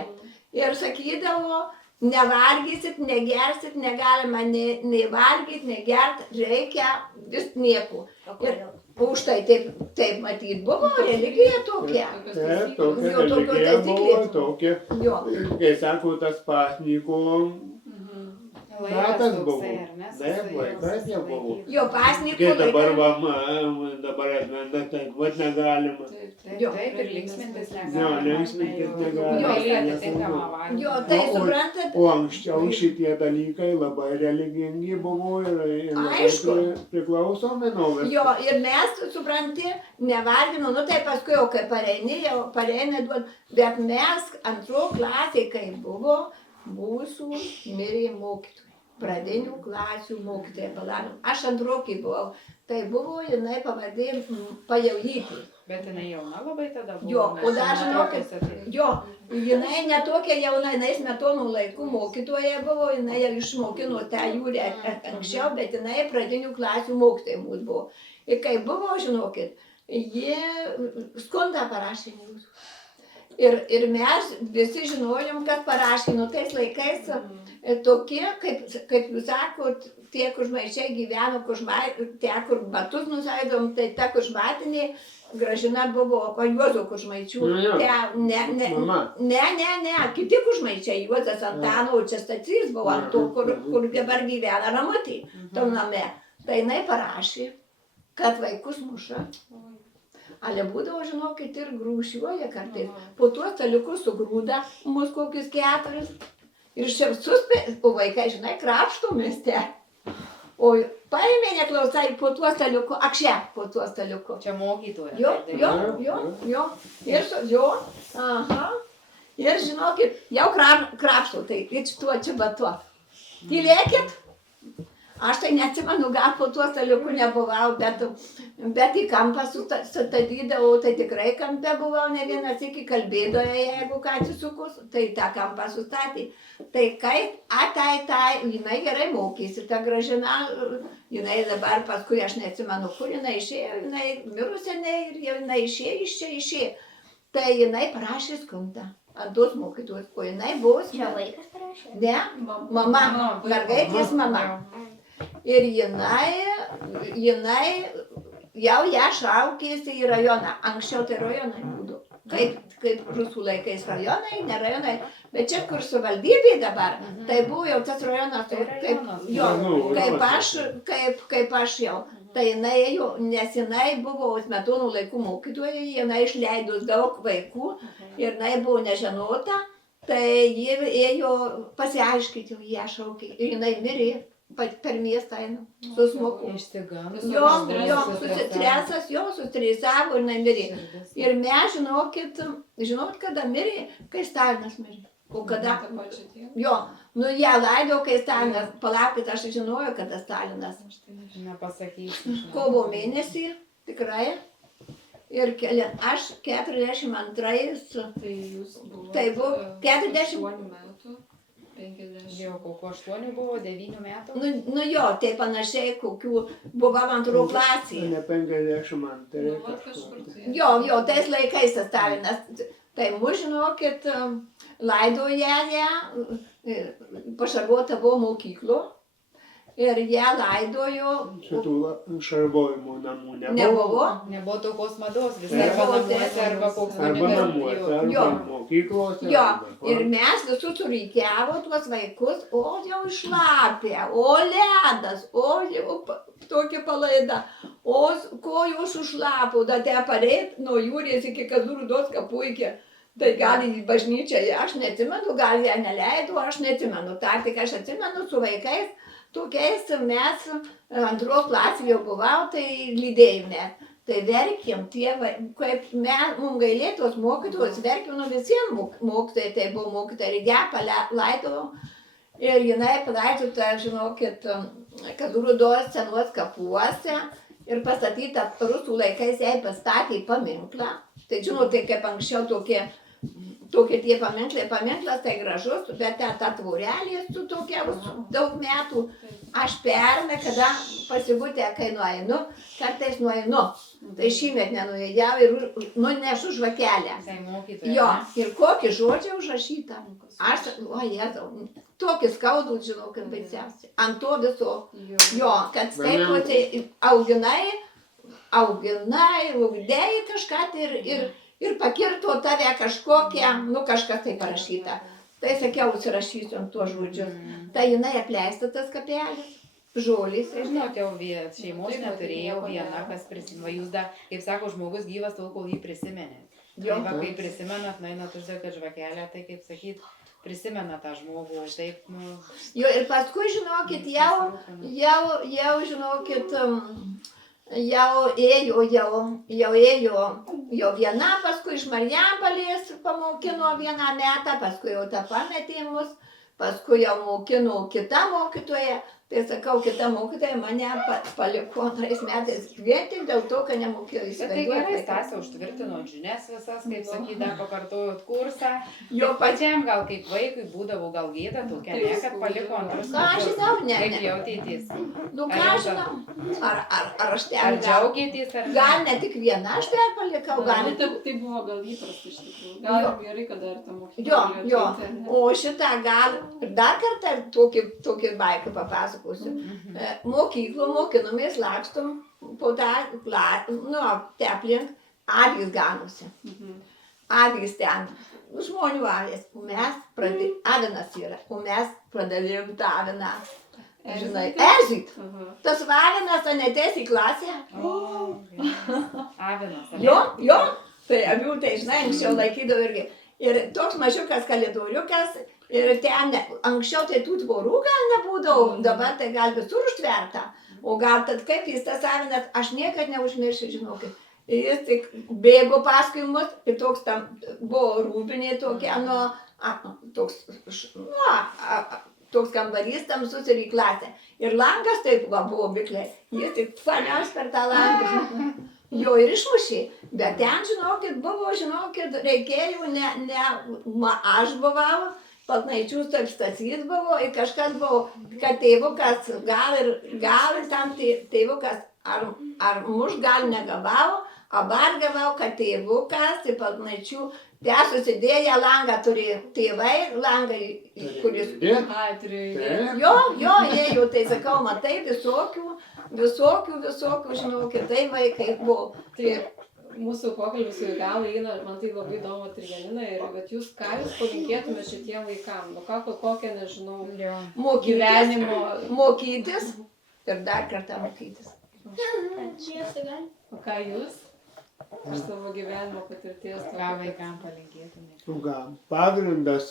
Ir sakydavo, nevalgysit, negersit, negalima nei valgyti, nei gerti, reikia vis nieko. Ir už tai taip matyt buvo religija tokia. Taip, tokia Jo, tokios religija buvo, taisyklės. tokia, Jo. kai sako, tas pasniko laikas metas toksai, buvo. ar ne? Taip, laikas jau buvo. Jo, pasnikų Kai dabar, laikai. dabar atmenda, taip, vat negalima. Jo. Taip, ir linksmintis Jo, negalima. linksmintis negalima. Jo, atitinkamą valgymą. Jo, tai O- suprantat, O anksčiau šitie dalykai labai religingi buvo ir labai Aišku. priklausomi nuo visko. jo, ir mes, supranti, nevalginom, nu tai paskui jau kai pareina duot, bet mes antro klasėje, kai buvo, mūsų mirė mokytojai. Pradinių klasių mokytoja padarėm. Aš antrokį buvau. Tai buvo jinai pavardė Pajaulytė. Bet jinai jauna labai tada buvo. Jo, o nes dar žinokit, nuotraukose tai- jo, jinai netokia jauna, jinai Smetonų laikų mokytoja buvo, jinai jau išmokino tą jūrę anksčiau, bet jinai pradinių klasių mokytoja mūsų buvo. Ir kai buvo, žinokit, ji skundą parašė mūsų. Ir mes visi žinojom, kas parašė, nu tais laikais tokie, kaip jūs sakot, tie kužmaičiai gyveno, tie, kur batus nusaidom, tai ta kužmatinė Gražina buvo Juozo kužmaičių. Nu, jo. Mama. Ne, kiti kužmaičiai, Juozas Antano, čia Stasys buvo ant to, kur dabar gyvena Ramutė, tam name. Tai jinai parašė, kad vaikus muša. Ale būdavo, žinokit, ir grūšiuoja kartais. Po tuos staliukus sugrūda mus kokius 4. Ir šepsus, o vaikai, žinai, krapšto mieste. O paėmė neklausai po tuo staliuku, akšė po tuo staliuku. Čia mokytoja. Jo, tai jo, darė. jo. Ir jo, aha. Ir žinokit, jau krapštų, tai iš tuo čia batuo. Tylėkit. Aš tai neatsimenu, gal po tuo staliuku nebuvau, bet į kampą statydavau, tai tikrai kampe buvau, ne vienas iki kalbėdoje, jeigu ką atsisukus, tai tą kampą sustatė. Tai kaip, jinai gerai mokėsi, ta Gražina, jinai dabar paskui, aš neatsimenu, kur jinai išėjo, jinai mirus seniai ir jinai išėjo. Tai jinai parašė skundą ant tos mokytojos, o jinai buvo... Čia vaikas parašė? Ne, mama, mergaitės mama. Ir jinai jau ją šaukėsi į rajoną. Anksčiau tai rajonai būdavo. Kaip rusų laikais rajonai, ne rajonai. Bet čia, kur savivaldybė dabar, tai buvo jau tas rajonas, kaip aš jau. Tai jinai ėjo, nes jinai buvo Smetonų laikų mokytoja, jinai išleido daug vaikų ir jinai buvo nežinota. Tai ji ėjo pasiaiškinti, ją šaukė. Ir jinai mirė. Per miestą eina, susmoku. Išsigandus. Sustresavo ir nemirė. Ir mes, žinot, kada mirė, kai Stalinas mirė. O kada? Jo, ją laido, kai Stalinas, palaukit, aš žinojau, kada Stalinas. Nepasakysiu. Kovo mėnesį, tikrai. Ir aš 42. Tai jūs buvote... Tai buvo 40 metų. 50. Jau kokiu 8 buvo, 9 metų. Nu jo, tai panašiai kokių buvo antro klasėje. Ne 52 kažkur. Jo, tais laikais tas Stalinas. Tai mūsų, žinokit, laidoja ją, pašarvota buvo mokyklo. Ir ją laidojo... Šitų šarvojimo namų nebuvo. Nebuvo tokios mados, visai arba namuose, arba koks namuose, arba mokyklose. Jo, ir mes visus sureikiavo tuos vaikus, o jau išlapė, o ledas, o jau tokia palaida, o kojos užlapo, da te pareit nuo jūrės iki Kazlų Rūdos kapuikė. Tai gal į bažnyčią, aš neatsimenu, gal ją neleido, aš neatsimenu. Tai tik aš atsimenu su vaikais. Tokiais mes antro klasėje jau buvau, tai lydėjome. Tai verkėm, kaip mums gailėtos mokytojos, verkėm nuo visiems mokytojai, tai buvo mokytojai, ir ją palaidovom. Ir jinai palaidota, žinokit, Kazlų Rūdos senuos kapuose ir pastatyta rusų laikais, jai pastatė paminklą. Tai žinote, kaip anksčiau tokie tie paminklas tai gražus, bet ta tvorelė su tokia daug metų. Aš pernai, kada pasigutė, kai nueinu, kartais nueinu. Tai šįmet nenuėjau ir nunešu žvakelę. Tai mokytoja. Jo, ir kokį žodžią užrašytą. Aš, o Jėzau, tokį skaudų, žinau, kad baisiausiai. Ant to viso, jo, kad staipuoti auginai, ugdėjai kažką ir pakirto tave kažkokią, kažkas tai parašyta. Tai sakiau, užsirašysiu ant tuos žodžius. Tai jinai apleista tas kapelis, žolės. Žinote, šeimos neturėjau viena, kas prisimena. Jūs dar, kaip sako, žmogus gyvas tol, kol jį prisimenė. Tai va, kai prisimenat, nueinat uždėkat žvakelę, tai kaip sakyt, prisimena tą žmogų, taip, Jo, ir paskui, žinokit, jau žinokit, jau ėjo viena, paskui iš Marijampolės pamokino vieną metą, paskui jau tą pametė mus, paskui jau mokino kita mokytoja. Tai sakau, kita mokytoja mane paliko antrais metais kvieti dėl to, kad nemokėjo įsivaizduoti. Bet tai gerai, Stasė užtvirtino žinias visas, kaip sakydavo, pakartojot kursą. Jo pačiam gal kaip vaikui būdavo gal gėda tokia, ne, kad paliko antrus metus. Ką žinau, ne. Kaip jautėtės? Ką žinau. Ar aš ten Ar džiaugėtės, ar ne? Gal ne tik viena aš ten palikau, gal. Tai buvo gal įprasta iš tikrųjų. Gal gerai, kad dar tą mokymą. Jo. O šitą gal ir dar kartą tokį vaiką papasakosiu. Mokyklų mokinomės lakstom po tą, aplink avys ganosi. Avys ten, žmonių avės. Avinas yra, o mes pradavėjom tą aviną. Žinai, erzit. Tas avinas neteis į klasę. Avinas. Jo. Tai avių, tai žinai, anksčiau laikydavo irgi. Ir toks mažiukas kalėdoriukas, Ir ten, anksčiau tai tų tvorų gal nebūdavo, dabar tai gal visur užtverta. O gal tad kaip jis tas savinas, aš niekad neužmiršiu, žinokit. Jis tik bėgo paskui mus ir toks tam buvo rūbinė tokia, toks kambarys tamsus ir į klasę. Ir langas taip va, buvo biklė, jis tik paliaus per tą langą. Jo ir išmušė, bet ten, žinokit, reikėjo, aš buvau, Paltnaičius taip Stasys buvo ir kažkas buvo, kad tėvukas gal tam tėvukas ar muš gal negavau, abar gavau, kad tėvukas ir Paltnaičių ten susidėję langą turi tėvai, langą, kuris... Ai, turėjai. Jo, ėjo, tai sakau, matai, visokių, žinokit, tai vaikai buvo. Tai mūsų pokalbis jau gal eina, man tai labai įdomu, ir Janina, bet jūs ką jūs palinkėtumėte šitiem vaikam? Nu kokią, nežinau, gyvenimo... Mokytis ir dar kartą mokytis. O ką jūs? Iš savo gyvenimo patirties. Ką vaikam palinkėtumėte? Pagrindas,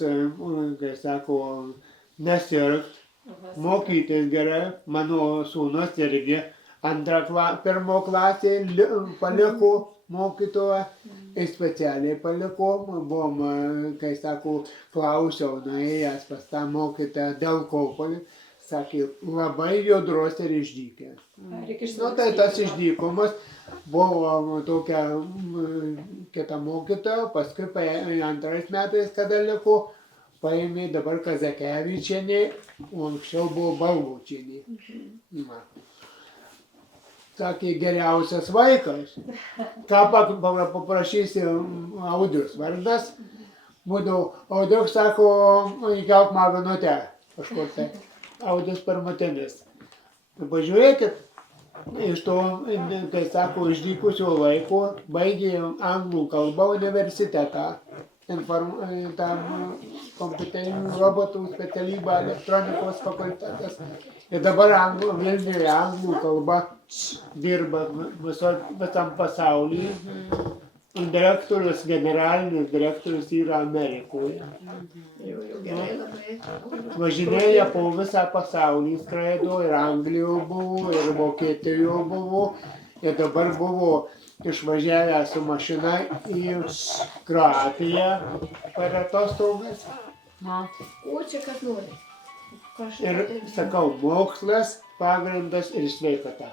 kai sako, nesirgt, mokytis gerai, mano sūnus irgi pirmo klasė paliko mokytoją ir specialiai paliko, buvom, kai sako, klausiau, nuėjęs pas tą mokytoją dėl ko, sakė, labai judrus ir išdykęs. Nu, tai tas išdykumas buvo tokia kita mokytoja, paskui antrais metais, kada liko, paėmė dabar Kazakevičienė, o anksčiau buvo Balvočienė. Sakė, geriausias vaikas. Ką paprašysi Audrius vardas, būdavo, Audrius sako, įkelk man vienutę kažkur tai. Audrius Permutinis. Pažiūrėkit, iš to, kai sako, išdykusio laiko, baigė anglų kalbą universitetą. Tam kompiuterinių robotų specialybą elektronikos fakultetas. Ir dabar Vilniuje anglų kalba dirba visam pasaulyje. Direktorius, generalinis direktorius yra Amerikoje. Važinėja po visą pasaulį, skraido, ir Anglijoje buvo, ir Vokietijoje buvo. Ir dabar buvo išvažiavę su mašina į Kroatiją per atostogas. O čia kas nori. Ir sakau, mokslas, pagrindas ir sveikata.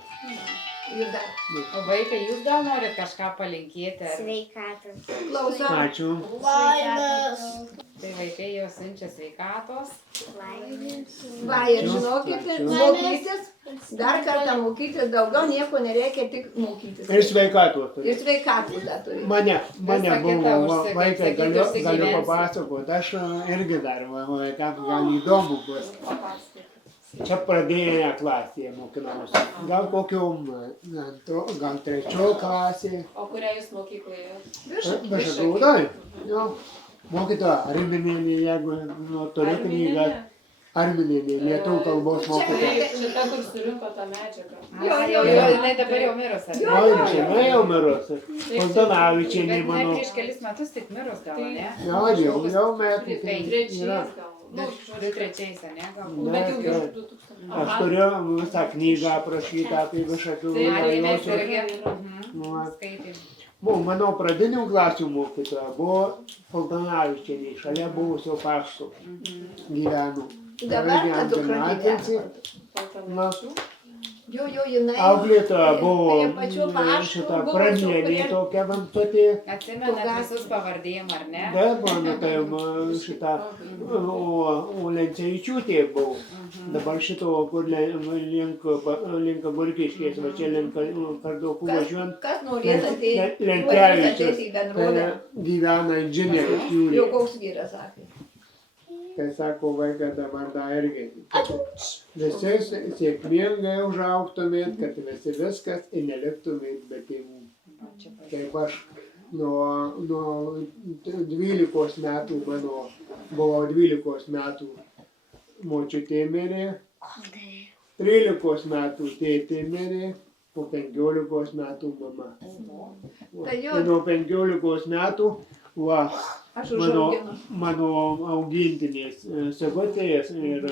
O vaikai, jūs gal norit kažką palinkėti? Sveikatos. Klausau. Ačiū. Tai vaikai jau siunčia sveikatos. Va, ir žinokit, mokytis, dar kartą mokytis, daugiau nieko nereikia, tik mokytis. Ir sveikatos. Ir sveikatos dar turi. Mane Visa kita buvo užsigyvensi. vaikai, Kaip galiu užsigyvensi. papasakoti, aš irgi dar vaikams gal įdomu bus. Čia pradinėje klasėje mokinausi. Gal kokio gal trečiojo klasėje. O kurią jūs mokykloje? Višagrūdai. Mokytoja Arminėlė, jeigu turiu knygą. Arminėlė, lietuvių kalbos mokytoja. Šita, kur surinko tą medžiagą. Jo, jinai dabar jau mirus. Oi, čia jau mirus. Kontonavičienė, Bet ne manau. prieš kelis metus tik mirus gal, ne? Jau metų. Trečiais yra. gal. Du trečiais, ne? Gal. Bet jau Ne, virš 2000. Aš turiu visą knygą aprašytą apie Višakių Tai mes rajoną. irgi Nu, skaitėm. Mano pradinių klasių mokytoja buvo Kontonavičienė, šalia buvusio pašto gyveno. Dabar ta dukra gyvena. Na, Jo, jinai. auklėtoja buvo Prie pačių paštų šitą buvo Pranienė prie- tokia vantutė. Atsimenat visus pavardėjim, ar ne? Taip, mano tai šitą, o Lencevičiūtė buvo. Dabar šito, kur link Gurkiškės, va čia link Kardokų važiuojant. Kas norės ateiti? Lenkevičius Į bendrovę. gyvena inžinierius Jo jūrė. koks vyras sakė. Tai sako, vaikai dabar dar irgi. Visi sėkmingai užaugtumėt, kad visi viskas ir neliktumėt be tėvų. Kaip aš nuo 12 metų buvo 12 metų močiutė mirė, 13 metų tėtė mirė, po 15 metų mama. Tai jo- Ir nuo 15 metų, Aš užauginu. mano augintinės Sigutės ir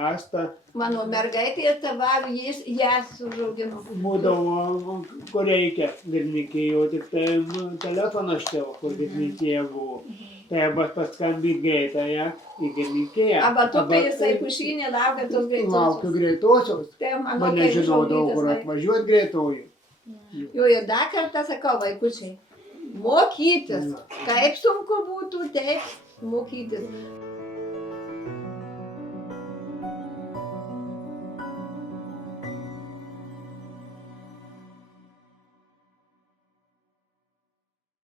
Asta Mano mergaitė tava, jas užaugino. būdavo, kur reikia girnikėjo, tik tai telefonas čia, kur girnikėje buvo. Tai arba paskambint greitąją į girnikėją. Arba tu tai jisai pušynė laukia tos Laukiu greitosios. greitosios. Tai mano Man nežinodavau, kur atvažiuot greitoji. Jo, ir dar kartą sakau, vaikučiai, mokytis. Kaip sunku būtų, taip, mokytis.